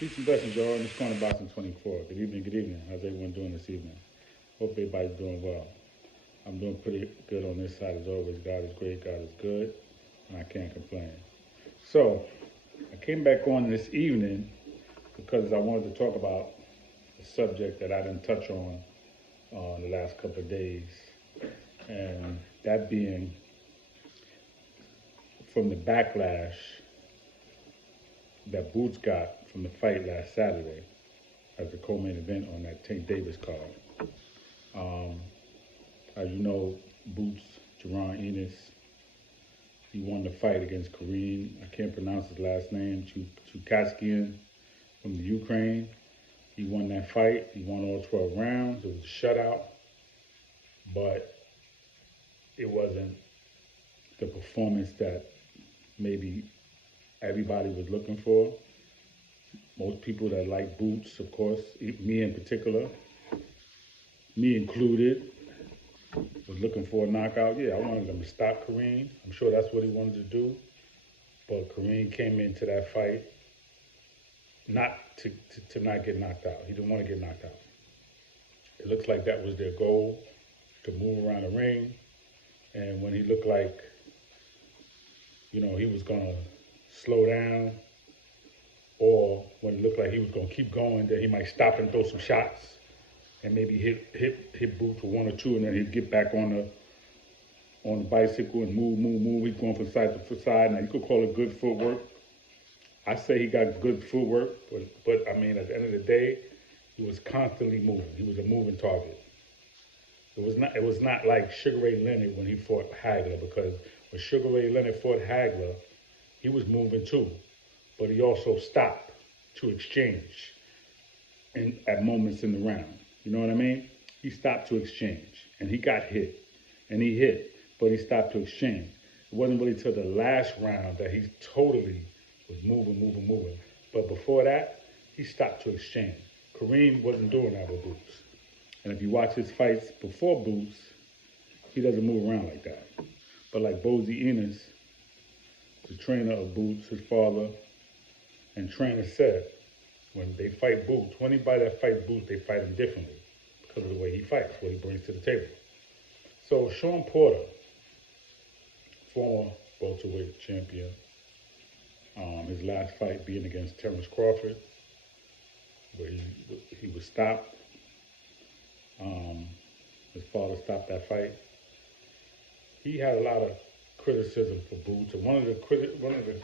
Peace and blessings, y'all. This corner boxing 24. Good evening, good evening. How's everyone doing this evening? Hope everybody's doing well. I'm doing pretty good on this side as always. God is great, God is good, and I can't complain. So, I came back on this evening because I wanted to talk about a subject that I didn't touch on the last couple of days, and that being from the backlash that Boots got from the fight last Saturday as the co-main event on that Tank Davis card. Um, as you know, Boots, Jaron Ennis, he won the fight against Kareem. I can't pronounce his last name, Chukaskian from the Ukraine. He won that fight. He won all 12 rounds. It was a shutout, but it wasn't the performance that maybe everybody was looking for. Most people that like Boots, of course, me in particular, me included, was looking for a knockout. Yeah, I wanted him to stop Kareem. I'm sure that's what he wanted to do. But Kareem came into that fight not to not get knocked out. He didn't want to get knocked out. It looks like that was their goal, to move around the ring. And when he looked like, he was going to slow down, or when it looked like he was going to keep going, then he might stop and throw some shots and maybe hit Boots with one or two, and then he'd get back on the bicycle and move. He's going from side to side. Now, you could call it good footwork. I say he got good footwork, but I mean, at the end of the day, he was constantly moving. He was a moving target. It was not like Sugar Ray Leonard when he fought Hagler, because when Sugar Ray Leonard fought Hagler, he was moving too, but he also stopped to exchange at moments in the round. You know what I mean? He stopped to exchange, and he got hit, and he hit, but he stopped to exchange. It wasn't really till the last round that he totally was moving. But before that, he stopped to exchange. Kareem wasn't doing that with Boots. And if you watch his fights before Boots, he doesn't move around like that. But like Bozy Ennis, the trainer of Boots, his father, and trainer said, when they fight Boots, anybody that fights Boots, they fight him differently because of the way he fights, what he brings to the table. So Shawn Porter, former welterweight champion, his last fight being against Terrence Crawford, where he was stopped. His father stopped that fight. He had a lot of criticism for Boots, and one of the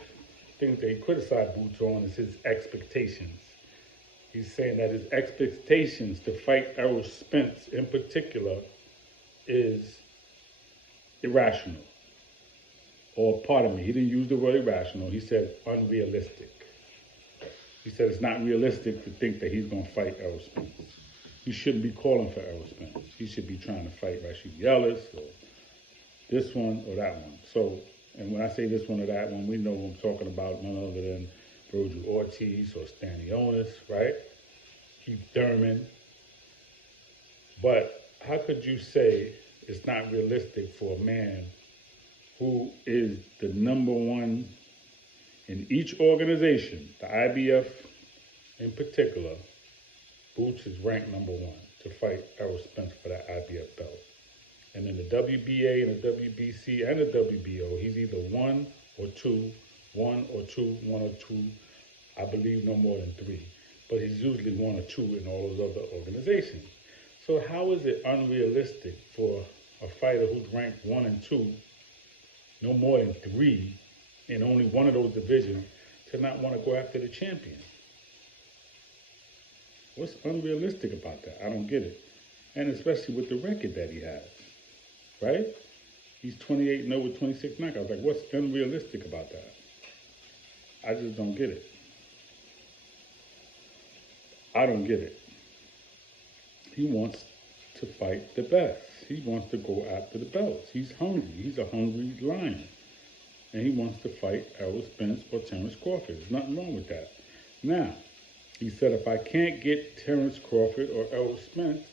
things they criticized Boots on is his expectations. He's saying that his expectations to fight Errol Spence in particular is irrational. Or pardon me, he didn't use the word irrational. He said unrealistic. He said it's not realistic to think that he's going to fight Errol Spence. He shouldn't be calling for Errol Spence. He should be trying to fight Rashid Ellis or this one or that one. So, and when I say this one or that one, we know who I'm talking about, none other than Virgil Ortiz or Stanionis, right? Keith Thurman. But how could you say it's not realistic for a man who is the number one in each organization, the IBF in particular? Boots is ranked number one to fight Errol Spence for that IBF belt. And in the WBA and the WBC and the WBO, he's either one or two, I believe no more than three. But he's usually one or two in all those other organizations. So how is it unrealistic for a fighter who's ranked 1 and 2, no more than 3, in only one of those divisions, to not want to go after the champion? What's unrealistic about that? I don't get it. And especially with the record that he has, right? He's 28-0 with 26 knockouts. Like, what's unrealistic about that? I just don't get it. I don't get it. He wants to fight the best. He wants to go after the belts. He's hungry. He's a hungry lion. And he wants to fight Errol Spence or Terrence Crawford. There's nothing wrong with that. Now, he said, if I can't get Terrence Crawford or Errol Spence,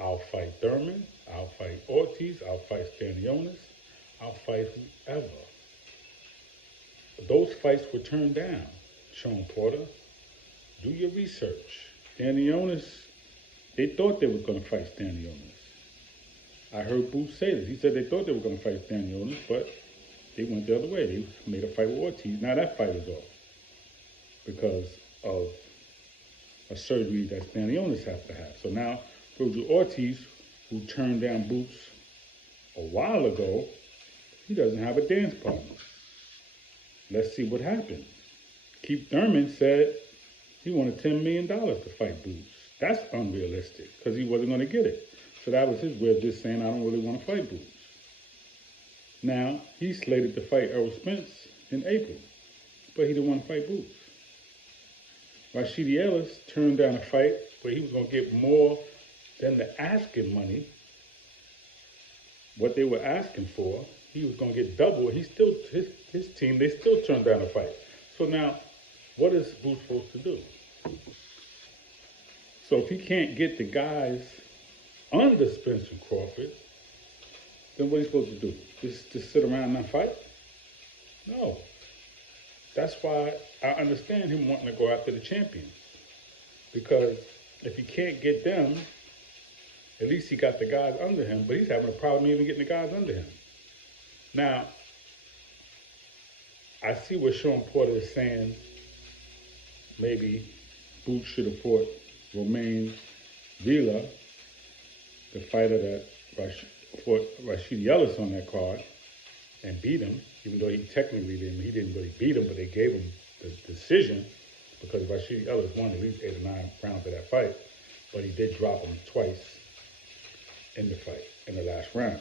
I'll fight Thurman, I'll fight Ortiz, I'll fight Stanionis, I'll fight whoever. But those fights were turned down. Shawn Porter, Do your research. Stanley Jonas, they thought they were going to fight Stanley Jonas. I heard Boots say this. He said they thought they were going to fight Stanley Jonas, but they went the other way. They made a fight with Ortiz. Now that fight is off because of a surgery that Stanley Jonas has to have. So now, Roger Ortiz, who turned down Boots a while ago, he doesn't have a dance partner. Let's see what happens. Keith Thurman said he wanted $10 million to fight Boots. That's unrealistic because he wasn't going to get it. So that was his way of just saying, I don't really want to fight Boots. Now, he's slated to fight Errol Spence in April, but he didn't want to fight Boots. Rashidi Ellis turned down a fight where he was going to get more than the asking money, what they were asking for. He was going to get double. He still, his team, they still turned down a fight. So now, what is Boots supposed to do? So if he can't get the guys under Spence and Crawford, then what are you supposed to do? Just sit around and not fight? No. That's why I understand him wanting to go after the champions. Because if he can't get them, at least he got the guys under him, but he's having a problem even getting the guys under him. Now, I see what Shawn Porter is saying. Maybe Boots should have fought Romain Villa, the fighter that fought Rashidi Ellis on that card, and beat him, even though he technically didn't. He didn't really beat him, but they gave him the decision because Rashidi Ellis won at least 8 or 9 rounds of that fight, but he did drop him twice in the fight, in the last round.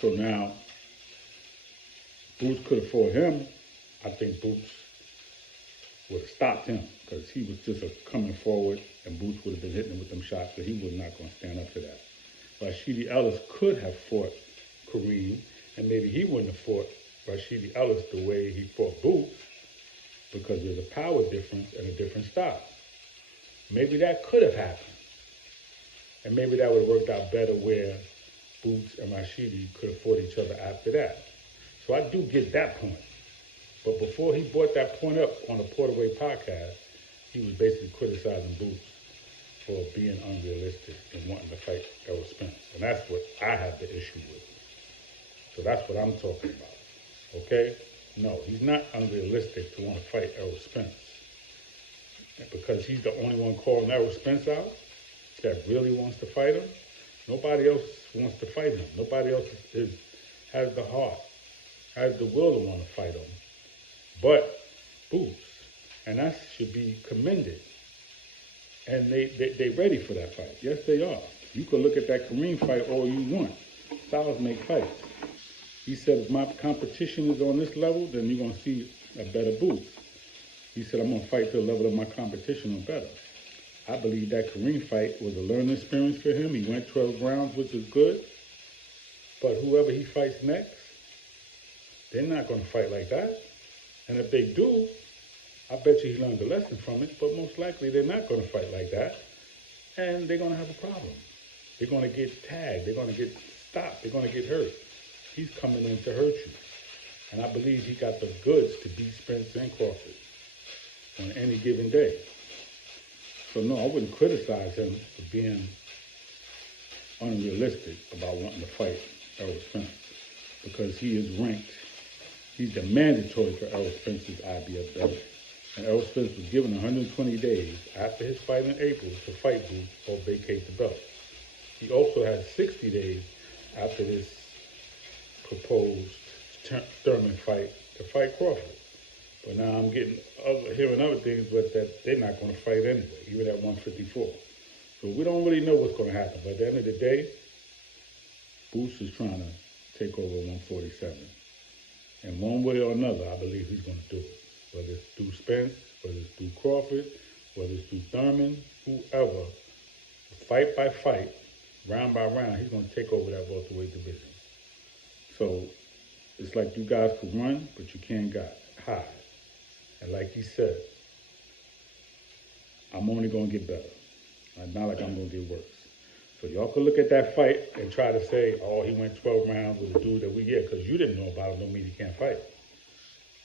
So now, Boots could have fought him. I think Boots would have stopped him because he was just coming forward and Boots would have been hitting him with them shots, so he was not going to stand up to that. Rashidi Ellis could have fought Kareem, and maybe he wouldn't have fought Rashidi Ellis the way he fought Boots because there's a power difference and a different style. Maybe that could have happened. And maybe that would have worked out better where Boots and Rashidi could have fought each other after that. So I do get that point. But before he brought that point up on the Porterway podcast, he was basically criticizing Boots for being unrealistic and wanting to fight Errol Spence. And that's what I have the issue with. So that's what I'm talking about. Okay? No, he's not unrealistic to want to fight Errol Spence. Because he's the only one calling Errol Spence out that really wants to fight him. Nobody else wants to fight him. Nobody else has the heart, has the will to want to fight him. But Boots. And that should be commended. And they ready for that fight. Yes, they are. You can look at that Kareem fight all you want. Styles make fights. He said, if my competition is on this level, then you're going to see a better Boots. He said, I'm going to fight to the level of my competition or better. I believe that Kareem fight was a learning experience for him. He went 12 rounds, which is good. But whoever he fights next, they're not going to fight like that. And if they do, I bet you he learned a lesson from it. But most likely, they're not going to fight like that. And they're going to have a problem. They're going to get tagged. They're going to get stopped. They're going to get hurt. He's coming in to hurt you. And I believe he got the goods to beat Spence and Crawford on any given day. So no, I wouldn't criticize him for being unrealistic about wanting to fight Errol Spence because he is ranked. He's the mandatory for Errol Spence's IBF belt. And Errol Spence was given 120 days after his fight in April to fight Boots or vacate the belt. He also has 60 days after this proposed Thurman fight to fight Crawford. But now I'm hearing other things, but that they're not going to fight anyway, even at 154. So we don't really know what's going to happen. But at the end of the day, Boots is trying to take over 147. And one way or another, I believe he's going to do it. Whether it's through Spence, whether it's through Crawford, whether it's through Thurman, whoever, fight by fight, round by round, he's going to take over that welterweight division. So it's like you guys could run, but you can't hide. And like he said, I'm only going to get better. It's not like I'm going to get worse. So y'all could look at that fight and try to say, oh, he went 12 rounds with a dude that because you didn't know about him, don't mean he can't fight.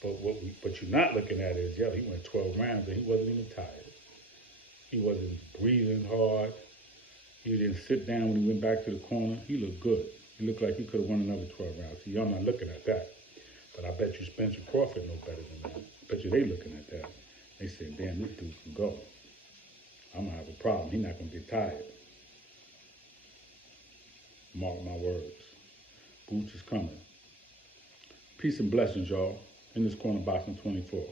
But what you're not looking at is, he went 12 rounds and he wasn't even tired. He wasn't breathing hard. He didn't sit down when he went back to the corner. He looked good. He looked like he could have won another 12 rounds. See, I'm not looking at that. But I bet you Spencer Crawford know better than that. I bet you they looking at that. They said, damn, this dude can go. I'm going to have a problem. He's not going to get tired. Mark my words. Boots is coming. Peace and blessings, y'all. In this corner, boxing 24.